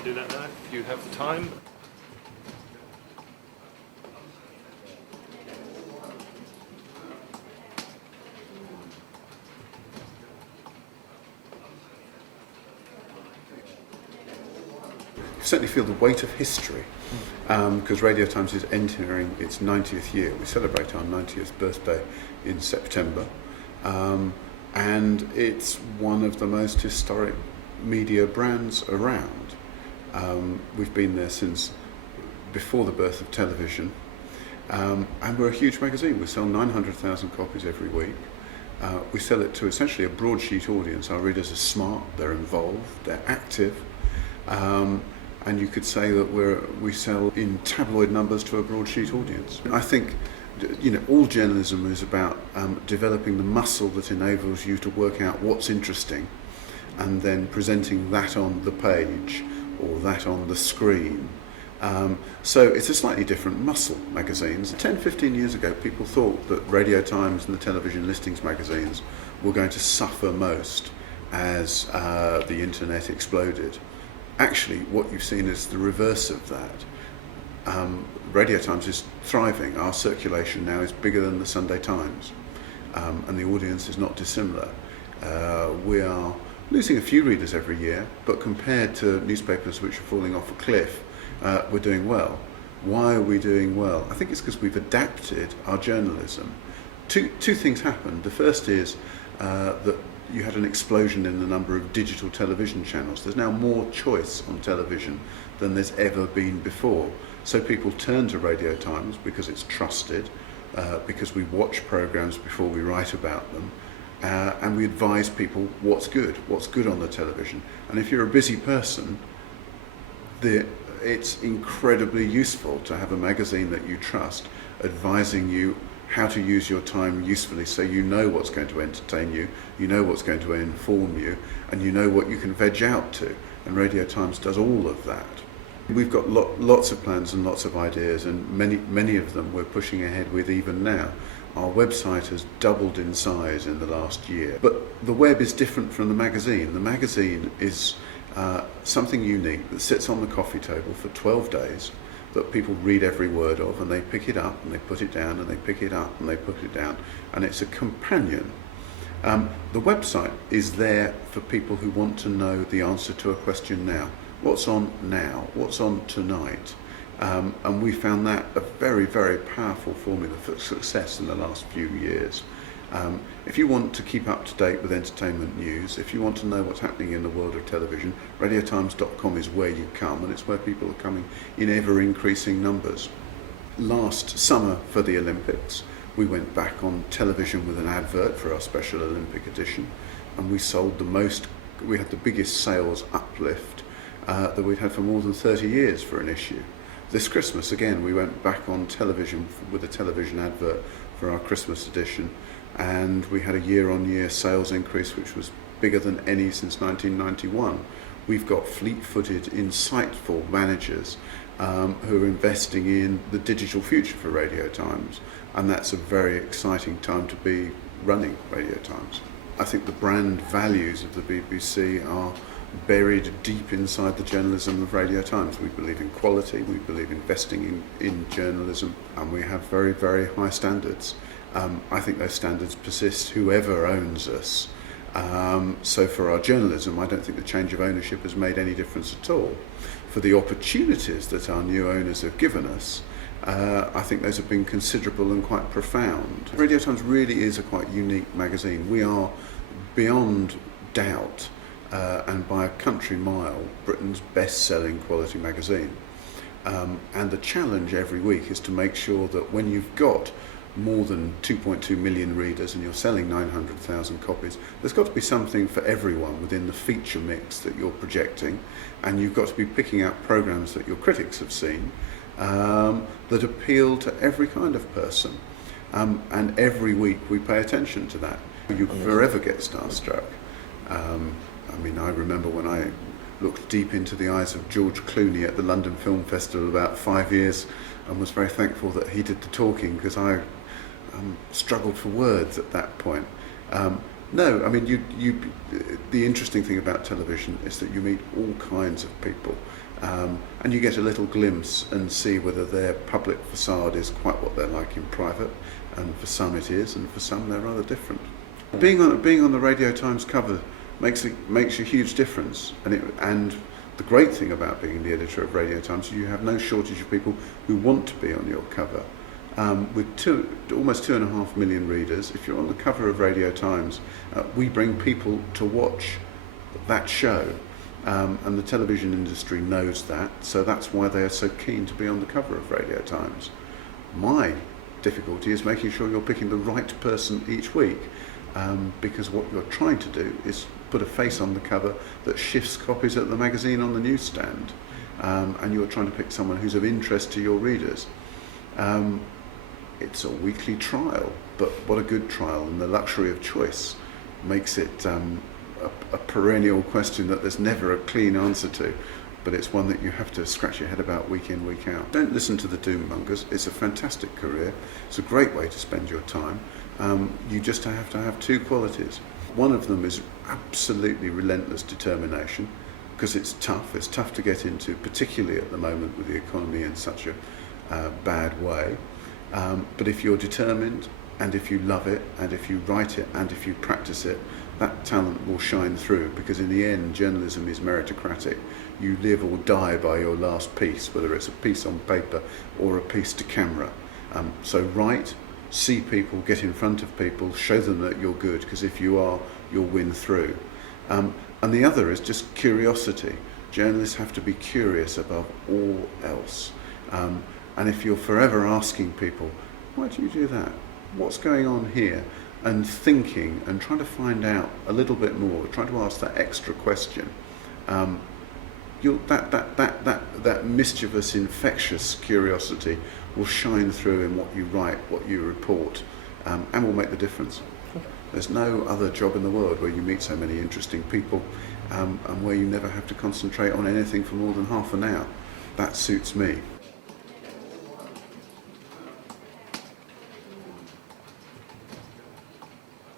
can do that now if you have the time. You certainly feel the weight of history, because Radio Times is entering its 90th year. We celebrate our 90th birthday in September, and it's one of the most historic media brands around. We've been there since before the birth of television, and we're a huge magazine. We sell 900,000 copies every week. We sell it to essentially a broadsheet audience. Our readers are smart, they're involved, they're active, and you could say that we sell in tabloid numbers to a broadsheet audience. I think, all journalism is about developing the muscle that enables you to work out what's interesting and then presenting that on the page or that on the screen. So it's a slightly different muscle, magazines. 10, 15 years ago, people thought that Radio Times and the television listings magazines were going to suffer most as the internet exploded. Actually, what you've seen is the reverse of that. Radio Times is thriving. Our circulation now is bigger than the Sunday Times, and the audience is not dissimilar. We are losing a few readers every year, but compared to newspapers which are falling off a cliff, we're doing well. Why are we doing well? I think it's because we've adapted our journalism. Two things happened. The first is that you had an explosion in the number of digital television channels. There's now more choice on television than there's ever been before. So people turn to Radio Times because it's trusted, because we watch programmes before we write about them, and we advise people what's good on the television. And if you're a busy person, it's incredibly useful to have a magazine that you trust advising you how to use your time usefully, so you know what's going to entertain you, you know what's going to inform you, and you know what you can veg out to. And Radio Times does all of that. We've got lots of plans and lots of ideas, and many of them we're pushing ahead with even now. Our website has doubled in size in the last year. But the web is different from the magazine. The magazine is something unique that sits on the coffee table for 12 days, that people read every word of, and they pick it up and they put it down and they pick it up and they put it down, and it's a companion. The website is there for people who want to know the answer to a question now. What's on now? What's on tonight? And we found that a very, very powerful formula for success in the last few years. If you want to keep up to date with entertainment news, if you want to know what's happening in the world of television, radiotimes.com is where you come, and it's where people are coming in ever increasing numbers. Last summer for the Olympics, we went back on television with an advert for our special Olympic edition, and we had the biggest sales uplift that we'd had for more than 30 years for an issue. This Christmas, again, we went back on television with a television advert for our Christmas edition, and we had a year-on-year sales increase which was bigger than any since 1991. We've got fleet-footed, insightful managers who are investing in the digital future for Radio Times, and that's a very exciting time to be running Radio Times. I think the brand values of the BBC are buried deep inside the journalism of Radio Times. We believe in quality, we believe investing in journalism, and we have very, very high standards. I think those standards persist whoever owns us. So for our journalism, I don't think the change of ownership has made any difference at all. For the opportunities that our new owners have given us, I think those have been considerable and quite profound. Radio Times really is a quite unique magazine. We are, beyond doubt, and by a country mile, Britain's best-selling quality magazine. And the challenge every week is to make sure that when you've got more than 2.2 million readers and you're selling 900,000 copies, there's got to be something for everyone within the feature mix that you're projecting, and you've got to be picking out programmes that your critics have seen that appeal to every kind of person. And every week we pay attention to that. You forever get starstruck. I remember when I looked deep into the eyes of George Clooney at the London Film Festival about 5 years, and was very thankful that he did the talking, because I struggled for words at that point. The interesting thing about television is that you meet all kinds of people. And you get a little glimpse and see whether their public facade is quite what they're like in private, and for some it is, and for some they're rather different. Being on the Radio Times cover makes a huge difference, and the great thing about being the editor of Radio Times is you have no shortage of people who want to be on your cover. With almost 2.5 million readers, if you're on the cover of Radio Times, we bring people to watch that show, and the television industry knows that, so that's why they are so keen to be on the cover of Radio Times. My difficulty is making sure you're picking the right person each week, because what you're trying to do is put a face on the cover that shifts copies at the magazine on the newsstand, and you're trying to pick someone who's of interest to your readers. It's a weekly trial, but what a good trial, and the luxury of choice makes it a perennial question that there's never a clean answer to, but it's one that you have to scratch your head about week in, week out. Don't listen to the doom mongers. It's a fantastic career. It's a great way to spend your time. You just have to have two qualities. One of them is absolutely relentless determination, because it's tough. It's tough to get into, particularly at the moment with the economy in such a bad way. But if you're determined, and if you love it, and if you write it, and if you practice it, that talent will shine through, because in the end journalism is meritocratic. You live or die by your last piece, whether it's a piece on paper or a piece to camera. So write, see people, get in front of people, show them that you're good, because if you are, you'll win through. And the other is just curiosity. Journalists have to be curious above all else. And if you're forever asking people, why do you do that? What's going on here? And thinking and trying to find out a little bit more, trying to ask that extra question, that mischievous, infectious curiosity will shine through in what you write, what you report, and will make the difference. There's no other job in the world where you meet so many interesting people, and where you never have to concentrate on anything for more than half an hour. That suits me.